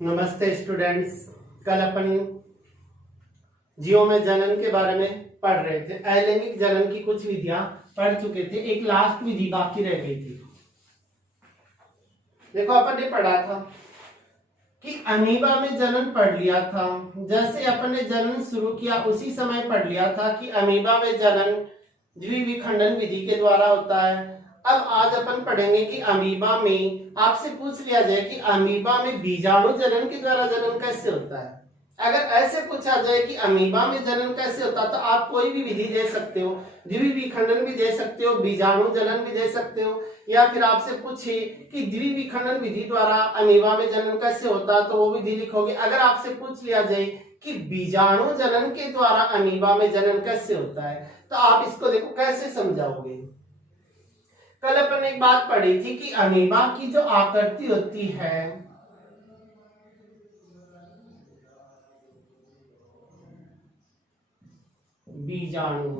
नमस्ते स्टूडेंट्स। कल अपन जीव में जनन के बारे में पढ़ रहे थे। अलैंगिक जनन की कुछ विधियां पढ़ चुके थे, एक लास्ट विधि बाकी रह गई थी। देखो अपन ने पढ़ा था कि अमीबा में जनन पढ़ लिया था। जैसे अपन ने जनन शुरू किया उसी समय पढ़ लिया था कि अमीबा में जनन द्विविखंडन विधि के द्वारा होता है। अब आज अपन पढ़ेंगे कि अमीबा में आपसे पूछ लिया जाए कि अमीबा में बीजाणु जनन के द्वारा जनन कैसे होता है। अगर ऐसे पूछा जाए कि अमीबा में जनन कैसे होता है तो आप कोई भी विधि दे सकते हो, द्विविखंडन भी दे सकते हो, बीजाणु जनन भी दे सकते हो, या फिर आपसे पूछे कि द्विविखंडन विधि द्वारा अमीबा में जनन कैसे होता है तो वो विधि लिखोगे। अगर आपसे पूछ लिया जाए कि बीजाणु जनन के द्वारा अमीबा में जनन कैसे होता है तो आप इसको देखो कैसे समझाओगे। कल अपन ने एक बात पढ़ी थी कि अमीबा की जो आकृति होती है बीजाणु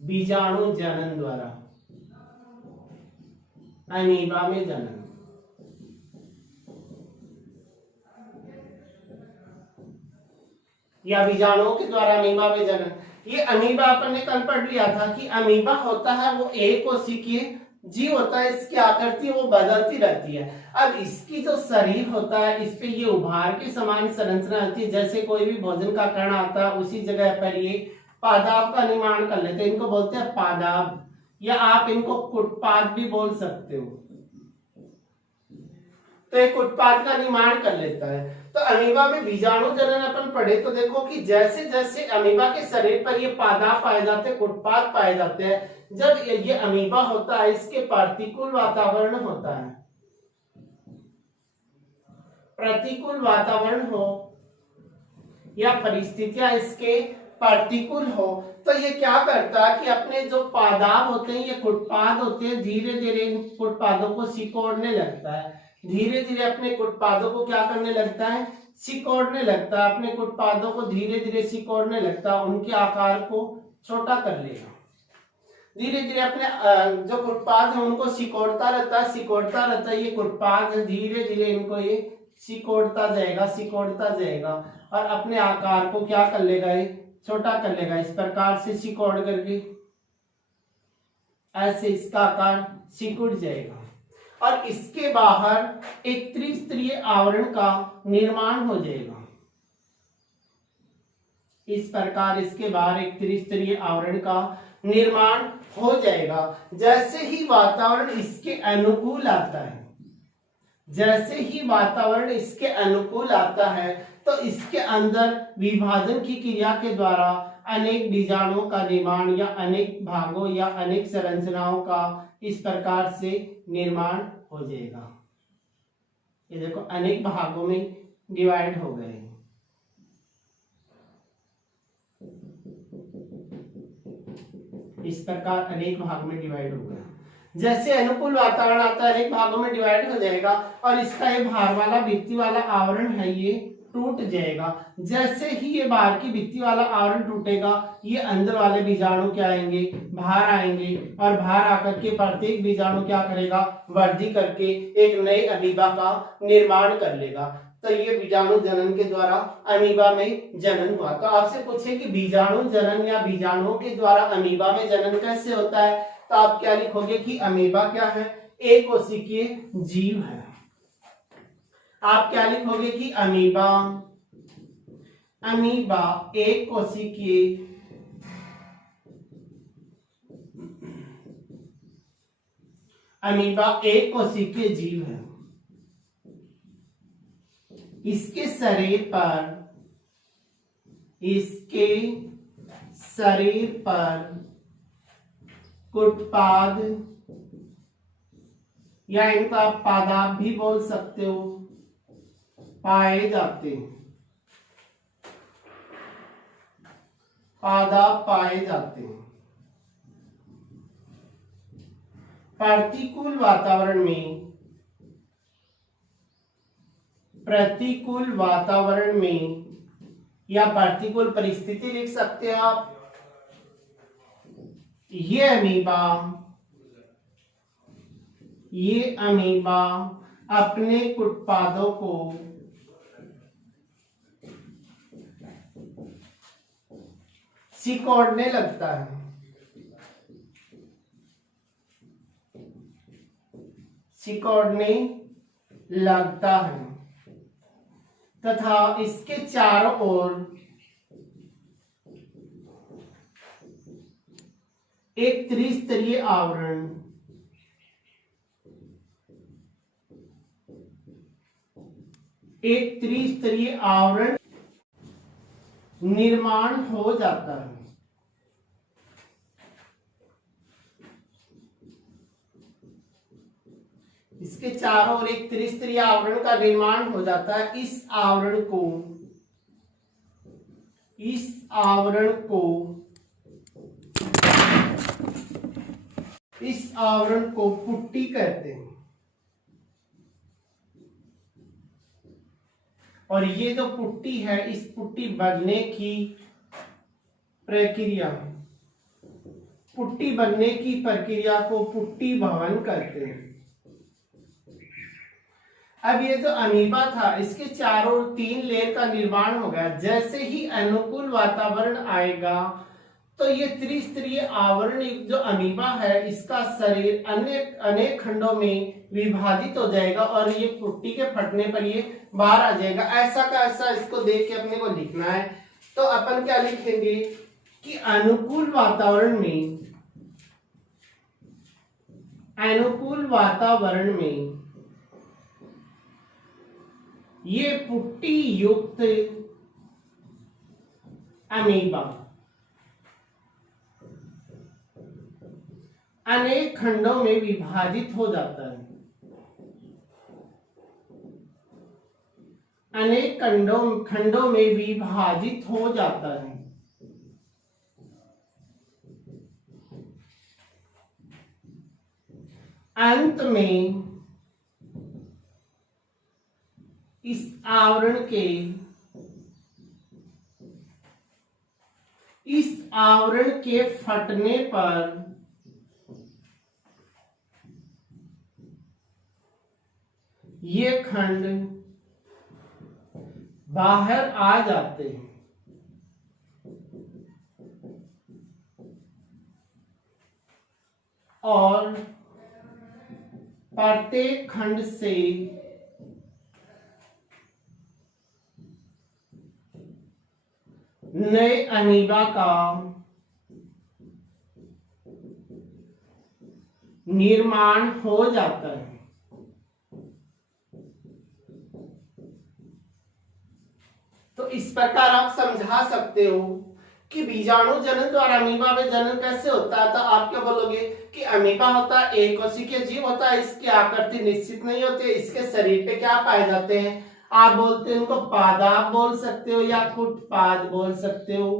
बीजाणु जनन द्वारा अमीबा में जनन, या बीजाणुओं के द्वारा अमीबा में जनन। ये अमीबा अपन ने कल पढ़ लिया था कि अमीबा होता है वो एक कोशिकीय जीव होता है, इसकी आकृति वो बदलती रहती है। अब इसकी जो शरीर होता है इस पे ये उभार के समान संरचना होती है। जैसे कोई भी भोजन का कण आता है उसी जगह पर ये पादाब का निर्माण कर लेते हैं, इनको बोलते हैं पादाब, या आप इनको कुटपाद भी बोल सकते हो। तो एक उत्पाद का निर्माण कर लेता है। तो अमीबा में बीजाणु जनन अपन पढ़े तो देखो कि जैसे जैसे अमीबा के शरीर पर ये पादाब पाए जाते हैं, उत्पाद पाए जाते हैं, जब ये अमीबा होता है इसके प्रतिकूल वातावरण होता है, प्रतिकूल वातावरण हो या परिस्थितियां इसके प्रतिकूल हो तो ये क्या करता है कि अपने जो पादाब होते हैं, ये कुटपाद होते हैं, धीरे धीरे इन कुटपादों को सिकोड़ने लगता है। धीरे धीरे अपने कुटपादों को क्या करने लगता है, सिकोड़ने लगता है। अपने कुटपादों को धीरे धीरे सिकोड़ने लगता है, उनके आकार को छोटा कर लेगा। धीरे धीरे अपने जो कुटपाद है उनको सिकोड़ता रहता है, ये कुटपाद धीरे धीरे इनको ये सिकोड़ता जाएगा और अपने आकार को क्या कर लेगा, ये छोटा कर लेगा। इस प्रकार से सिकोड़ करके ऐसे इसका आकार सिकुड़ जाएगा और इसके बाहर एक त्रिस्तरीय आवरण का निर्माण हो जाएगा। इस प्रकार इसके बाहर एक त्रिस्तरीय आवरण का निर्माण हो जाएगा। जैसे ही वातावरण इसके अनुकूल आता है, जैसे ही वातावरण इसके अनुकूल आता है तो इसके अंदर विभाजन की क्रिया के द्वारा अनेक बीजाणुओं का निर्माण या अनेक भागों या अनेक संरचनाओं का इस प्रकार से निर्माण हो जाएगा। ये देखो अनेक भागों में डिवाइड हो गए। इस प्रकार अनेक भाग में डिवाइड हो गया। जैसे अनुकूल वातावरण आता है अनेक भागों में डिवाइड हो जाएगा और इसका ये बाहर वाला भित्ति वाला आवरण है ये टूट जाएगा। जैसे ही ये बाहर की भित्ति वाला आवरण टूटेगा ये अंदर वाले बीजाणु क्या आएंगे, बाहर आएंगे और बाहर आकर के प्रत्येक बीजाणु क्या करेगा, वृद्धि करके एक नए अमीबा का निर्माण कर लेगा। तो ये बीजाणु जनन के द्वारा अमीबा में जनन हुआ। तो आपसे पूछे कि बीजाणु जनन या बीजाणुओं के द्वारा अमीबा में जनन कैसे होता है तो आप क्या लिखोगे कि अमीबा क्या है, एक कोशिकीय जीव है। आप क्या लिखोगे कि अमीबा एक कोशिकीय जीव है। इसके शरीर पर कुटपाद या इनको आप पादाब भी बोल सकते हो पाए जाते हैं, पादाब पाए जाते हैं। प्रतिकूल वातावरण में या प्रतिकूल परिस्थिति लिख सकते हो आप। ये अमीबा ये अमीबा अपने उत्पादों को सिकोड़ने लगता है, सिकोड़ने लगता है तथा इसके चारों ओर एक त्रिस्तरीय आवरण निर्माण हो जाता है। इसके चारों ओर एक त्रिस्तरीय आवरण का निर्माण हो जाता है। इस आवरण को पुट्टी कहते हैं। और ये जो पुट्टी है, इस पुट्टी बनने की प्रक्रिया को पुट्टी भवन कहते हैं। अब ये जो अमीबा था, इसके चारों ओर 3 लेयर का निर्माण हो गया। जैसे ही अनुकूल वातावरण आएगा तो ये त्रिस्तरीय आवरण जो अमीबा है, इसका शरीर अनेक खंडों में विभाजित हो जाएगा और ये पुट्टी के फटने पर ये बाहर आ जाएगा। ऐसा का ऐसा इसको देख के अपने को लिखना है। तो अपन क्या लिखेंगे कि अनुकूल वातावरण में ये पुट्टी युक्त अमीबा अनेक खंडों में विभाजित हो जाता है। अनेक खंडों में विभाजित हो जाता है। अंत में इस आवरण के फटने पर ये खंड बाहर आ जाते हैं और प्रत्येक खंड से नए अमीबा का निर्माण हो जाता है। तो इस प्रकार आप समझा सकते हो कि बीजाणु जनन द्वारा अमीबा में जनन कैसे होता है। तो आप क्या बोलोगे कि अमीबा होता है एक कोशिकीय जीव होता है, इसकी आकृति निश्चित नहीं होती है, इसके शरीर पे क्या पाए जाते हैं, आप बोलते हैं उनको पादाप बोल सकते हो या कुटपाद बोल सकते हो,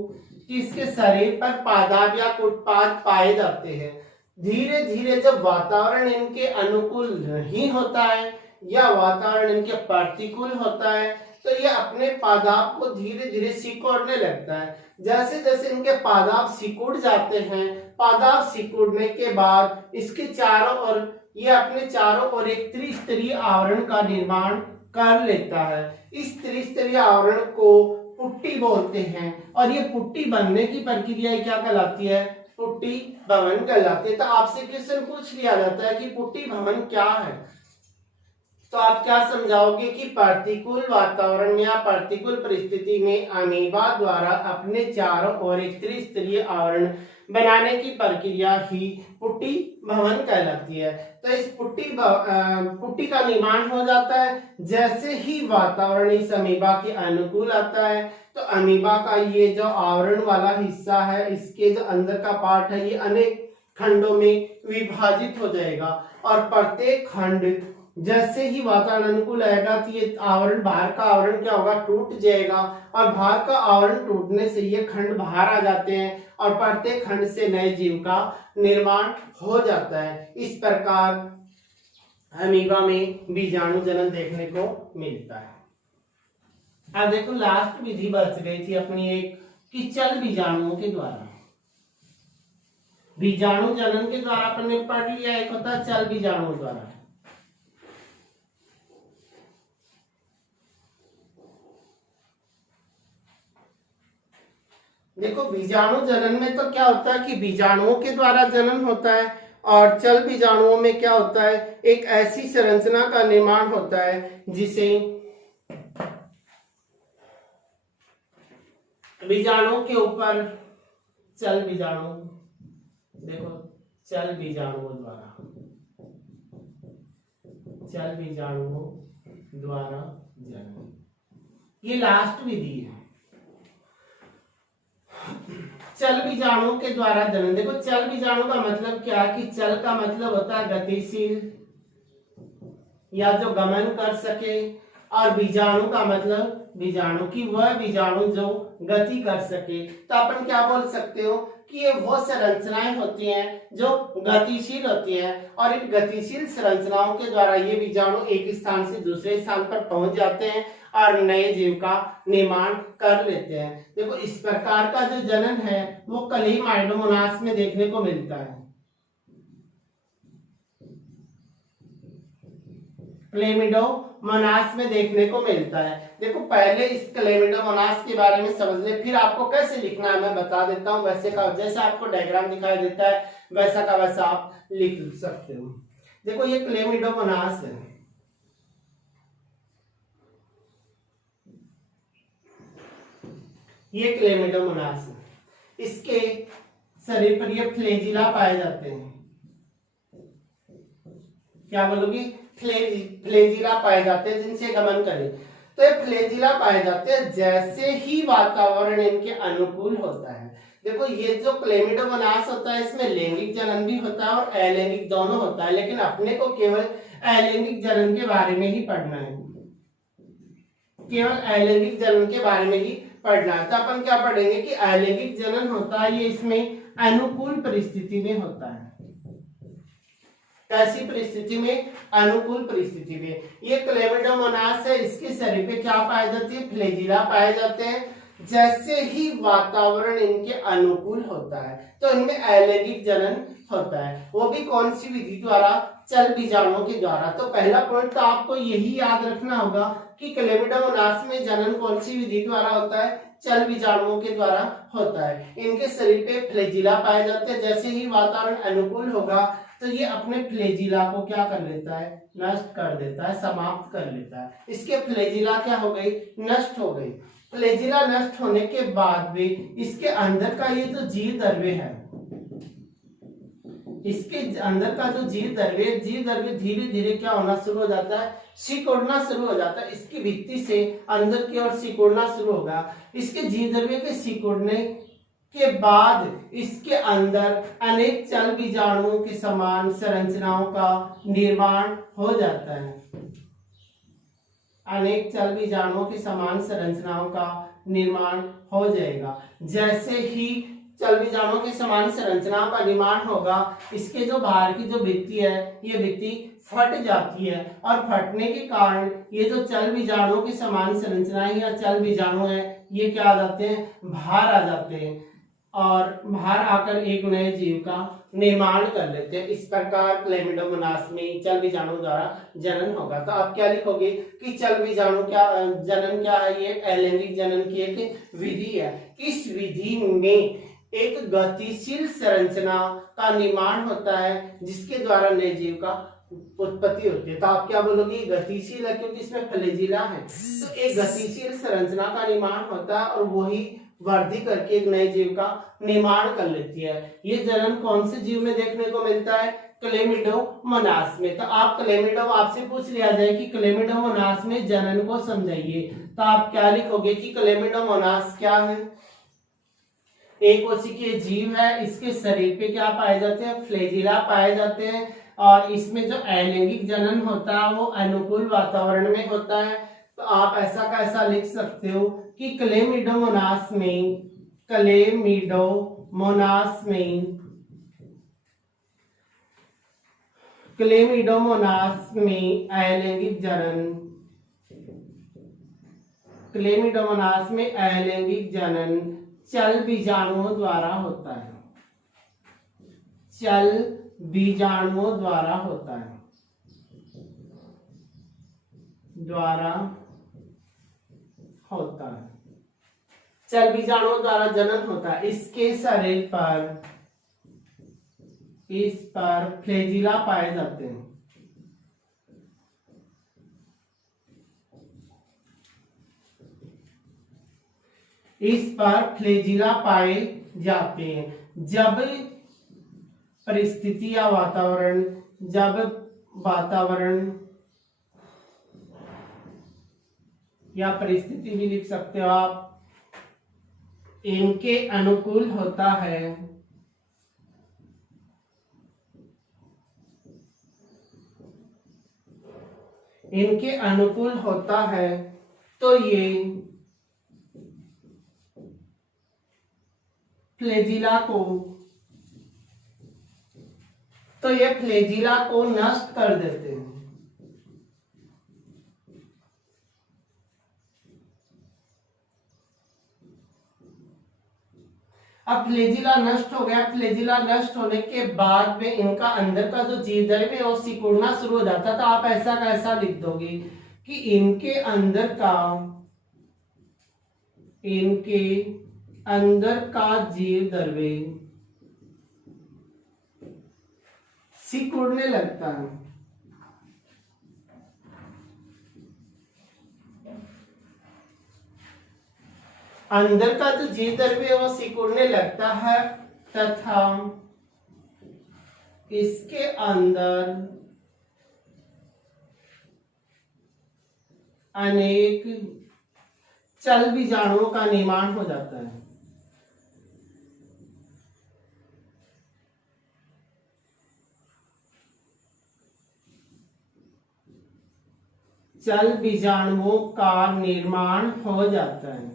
कि इसके शरीर पर पादाप या कुटपाद पाए जाते हैं। धीरे धीरे जब वातावरण इनके अनुकूल नहीं होता है या वातावरण इनके प्रतिकूल होता है तो ये अपने पादाप को धीरे धीरे सिकुड़ने लगता है। जैसे जैसे इनके पादाप सिकुड़ जाते हैं, पादाप सिकुड़ने के बाद इसके चारों ओर ये अपने चारों ओर एक त्रिस्तरीय आवरण का निर्माण कर लेता है। इस त्रिस्तरीय आवरण को पुट्टी बोलते हैं और ये पुट्टी बनने की प्रक्रिया क्या कहलाती है, पुट्टी भवन कहलाती है। तो आपसे क्वेश्चन पूछ लिया जाता है कि पुट्टी भवन क्या है, तो आप क्या समझाओगे कि प्रतिकूल वातावरण में या प्रतिकूल परिस्थिति में अमीबा द्वारा अपने चारों ओर एक त्रिस्तरीय आवरण बनाने की प्रक्रिया ही पुट्टी भवन कहलाती है। तो इस पुट्टी का निर्माण हो जाता है। जैसे ही वातावरण इस अमीबा के अनुकूल आता है तो अमीबा का ये जो आवरण वाला हिस्सा है, इसके जो अंदर का पार्ट है, ये अनेक खंडों में विभाजित हो जाएगा और प्रत्येक खंड जैसे ही वातावरण अनुकूल आएगा तो ये आवरण, बाहर का आवरण क्या होगा, टूट जाएगा और बाहर का आवरण टूटने से ये खंड बाहर आ जाते हैं और प्रत्येक खंड से नए जीव का निर्माण हो जाता है। इस प्रकार अमीबा में बीजाणु जनन देखने को मिलता है। अब देखो लास्ट विधि बच गई थी अपनी एक, कि चल बीजाणुओं के द्वारा। बीजाणु जनन के द्वारा अपन ने पढ़ लिया, एक होता है चल बीजाणुओं द्वारा। देखो बीजाणु जनन में तो क्या होता है कि बीजाणुओं के द्वारा जनन होता है, और चल बीजाणुओं में क्या होता है, एक ऐसी संरचना का निर्माण होता है जिसे बीजाणु के ऊपर चल बीजाणु, देखो चल बीजाणुओं द्वारा जनन, ये लास्ट विधि है। चल बीजाणु के द्वारा जनन, देखो चल बीजाणु का मतलब क्या है कि चल का मतलब होता है गतिशील या जो गमन कर सके, और बीजाणु का मतलब बीजाणु की वह बीजाणु जो गति कर सके। तो अपन क्या बोल सकते हो कि ये वो संरचनाएं होती हैं जो गतिशील होती हैं, और इन गतिशील संरचनाओं के द्वारा ये बीजाणु एक स्थान से दूसरे स्थान पर पहुंच जाते हैं और नए जीव का निर्माण कर लेते हैं। देखो इस प्रकार का जो जनन है वो क्लेमाइडोमोनास में देखने को मिलता है। क्लेमिडोमोनास में देखने को मिलता है। देखो पहले इस क्लेमिडोमोनास के बारे में समझ ले, फिर आपको कैसे लिखना है मैं बता देता हूँ। वैसे का जैसे आपको डायग्राम दिखाई देता है वैसा का वैसा आप लिख सकते हो। देखो ये क्लेमिडोमोनास है, ये क्लेमिडोमोनास है। इसके शरीर पर ये फ्लैजिला पाए जाते हैं। क्या बोलोगी? फ्लैजिला पाए जाते हैं जिनसे गमन करें। तो ये फ्लैजिला पाए जाते हैं जैसे ही वातावरण इनके अनुकूल होता है। देखो ये जो क्लेमिडोमोनास होता है इसमें लैंगिक जनन भी होता है और अलैंगिक दोनों होता है, लेकिन अपने को केवल अलैंगिक जनन के बारे में ही पढ़ना है, केवल अलैंगिक जनन के बारे में ही पढ़ना है। तो अपन क्या पढ़ेंगे कि अलैंगिक जनन होता है ये इसमें अनुकूल परिस्थिति में होता है। कैसी परिस्थिति में? अनुकूल परिस्थिति में। ये क्लेमिडोमोनास है, इसके शरीर पे क्या पाए जाते हैं? फ्लैजिला पाए जाते हैं। जैसे ही वातावरण इनके अनुकूल होता है तो इनमें अलैंगिक जनन होता है, वो भी कौन सी विधि द्वारा? चल बीजाणुओं के द्वारा। तो पहला पॉइंट तो आपको यही याद रखना होगा कि क्लेमिडोमोनास में जनन कौन सी विधि द्वारा होता है? चल बीजाणुओं के द्वारा होता है। इनके शरीर पे फ्लैजिला पाए जाते हैं। जैसे ही वातावरण अनुकूल होगा तो ये अपने फ्लैजिला को क्या कर लेता है? नष्ट कर देता है, समाप्त कर लेता है। इसके फ्लैजिला क्या हो गई? नष्ट हो गई। फ्लैजिला नष्ट होने के बाद भी इसके अंदर का ये जो जीव द्रव्य है, इसके अंदर का जो जीव द्रव्य धीरे धीरे क्या होना शुरू हो जाता है? सिकुड़ना शुरू हो जाता है। इसकी भित्ति से अंदर की ओर सिकुड़ना शुरू होगा। इसके जीव द्रव्य के सिकुड़ने के बाद इसके अंदर अनेक चल बीजाणुओं के समान संरचनाओं का निर्माण हो जाता है। अनेक चल बीजाणुओं के समान संरचनाओं का निर्माण हो जाएगा। जैसे ही चल बीजाणुओं के समान संरचनाओं का निर्माण होगा, इसके जो बाहर की जो भित्ति है ये भित्ति फट जाती है, और फटने के कारण ये जो चल बीजाणुओं के समान संरचनाएं या चल बीजाणु है ये क्या आ जाते हैं? बाहर आ जाते हैं, और बाहर आकर एक नए जीव का निर्माण कर लेते हैं। इस प्रकार क्लेमिडोमोनास में चल बीजाणु द्वारा जनन होगा। तो आप क्या लिखोगे कि चल बीजाणु क्या जनन क्या है? ये अलैंगिक जनन की एक विधि है। इस विधि में एक गतिशील संरचना का निर्माण होता है जिसके द्वारा नए जीव का उत्पत्ति होती है। तो आप क्या बोलोगे? गतिशील है क्योंकि इसमें फ्लैजिला है। तो एक गतिशील संरचना का निर्माण होता है और वही वृद्धि करके एक नए जीव का निर्माण कर लेती है। ये जनन कौन से जीव में देखने को मिलता है? क्लेमिडोमोनास में। तो आप आपसे पूछ लिया जाए कि क्लेमिडोमोनास में जनन को समझाइए, तो आप क्या लिखोगे कि क्लेमिडोमोनास क्या है? एक कोशिकीय जीव है। इसके शरीर पे क्या पाए जाते हैं? फ्लैजिला पाए जाते हैं, और इसमें जो अलैंगिक जनन होता है वो अनुकूल वातावरण में होता है। तो आप ऐसा का ऐसा लिख सकते हो कि क्लेमिडोमोनास में अलैंगिक जनन चल बीजाणुओं द्वारा होता है। चल बीजाणुओं द्वारा होता है, चल बीजाणुओं द्वारा जनन होता है। इसके शरीर पर इस पर फ्लैजिला पाए जाते हैं। इस पर फ्लैजिला पाए जाते हैं। जब परिस्थिति या वातावरण या परिस्थिति भी लिख सकते हो आप, इनके अनुकूल होता है, इनके अनुकूल होता है तो ये फ्लैजिला को नष्ट कर देते हैं। अब फ्लैजिला नष्ट हो गया। फ्लैजिला नष्ट होने के बाद में इनका अंदर का जो जीवद्रव्य है वो सिकुड़ना शुरू हो जाता। तो आप ऐसा कैसा लिख दोगे कि इनके अंदर का जीवद्रव्य सिकुड़ने लगता है। अंदर का जो जीवद्रव्य है वो सिकुड़ने लगता है तथा इसके अंदर अनेक चल बीजाणुओं का निर्माण हो जाता है। चल बीजाणुओं का निर्माण हो जाता है।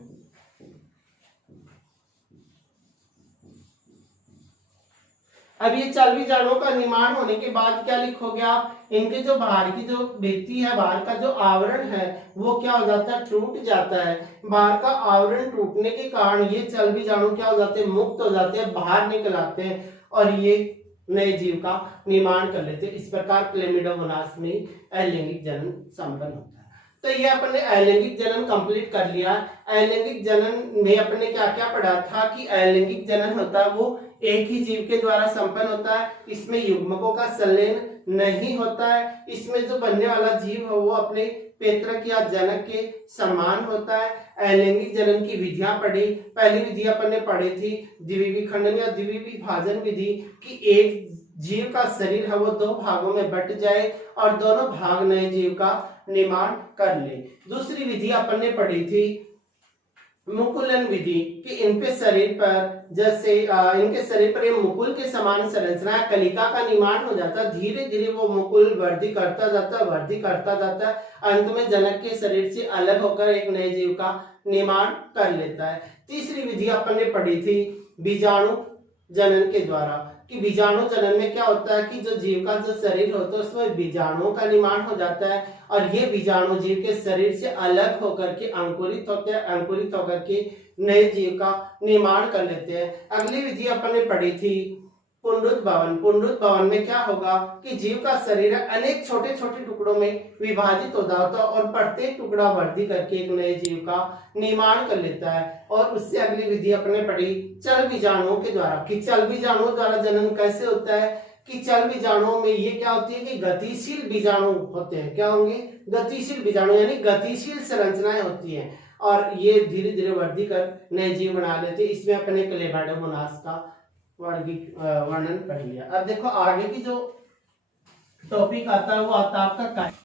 अब ये चल बीजाणुओं का निर्माण होने के बाद क्या लिखोगे आप, इनके जो बाहर की जो भित्ति है, बाहर का जो आवरण है वो क्या हो जाता है, टूट जाता है। बाहर का आवरण टूटने के कारण ये चल बीजाणु क्या हो जाते हैं, मुक्त हो जाते हैं, बाहर निकल आते हैं और ये नए जीव का निर्माण कर लेते हैं। इस प्रकार क्लेमिडोमोनास में अलैंगिक जनन संपन्न होता है। तो ये अपन ने अलैंगिक जनन कंप्लीट कर लिया। अलैंगिक जनन में अपन ने क्या क्या पढ़ा था कि अलैंगिक जनन होता है वो एक ही जीव के द्वारा संपन्न होता है। इसमें युग्मकों का संलयन नहीं होता है। इसमें जो बनने वाला जीव है वो अपने पैतृक या जनक के समान होता है। अलैंगिक जनन की विधियां पढ़ी। पहली विधि अपन ने पढ़ी थी द्विविखंडन या द्विविभाजन विधि कि एक जीव का शरीर है वो दो भागों में बट जाए और दोनों भाग नए जीव का निर्माण कर ले। दूसरी विधि अपन ने पढ़ी थी मुकुलन विधि कि इनके शरीर पर जैसे इनके शरीर पर ये मुकुल के समान संरचना कलिका का निर्माण हो जाता है। धीरे धीरे वो मुकुल वृद्धि करता जाता है। अंत में जनक के शरीर से अलग होकर एक नए जीव का निर्माण कर लेता है। तीसरी विधि अपन ने पढ़ी थी बीजाणु जनन के द्वारा कि बीजाणु जनन में क्या होता है कि जो जीव का जो शरीर होता है उसमें बीजाणुओं का निर्माण हो जाता है और ये बीजाणु जीव के शरीर से अलग होकर के अंकुरित होते हैं। अंकुरित होकर के नए जीव का निर्माण कर लेते हैं। अगली विधि अपन ने पढ़ी थी पुनरुद्भवन। पुनरुद्भवन में क्या होगा कि जीव का शरीर अनेक छोटे छोटे टुकड़ों में विभाजित हो जाता है और प्रत्येक टुकड़ा वृद्धि करके एक नए जीव का निर्माण कर लेता है। और उससे अगली विधि अपने पढ़ी चल बीजाणुओं के द्वारा कि चल बीजाणुओं द्वारा जनन कैसे होता है कि चल बीजाणुओं में ये क्या होती है कि गतिशील बीजाणु होते हैं। क्या होंगे, गतिशील बीजाणु यानी गतिशील संरचनाएं होती हैं और ये धीरे धीरे वृद्धि कर नए जीव बना लेते हैं। इसमें अपने क्लेमाइडोमोनास का वर्णन पढ़ लिया। अब देखो आगे की जो टॉपिक आता है वो आता है आपका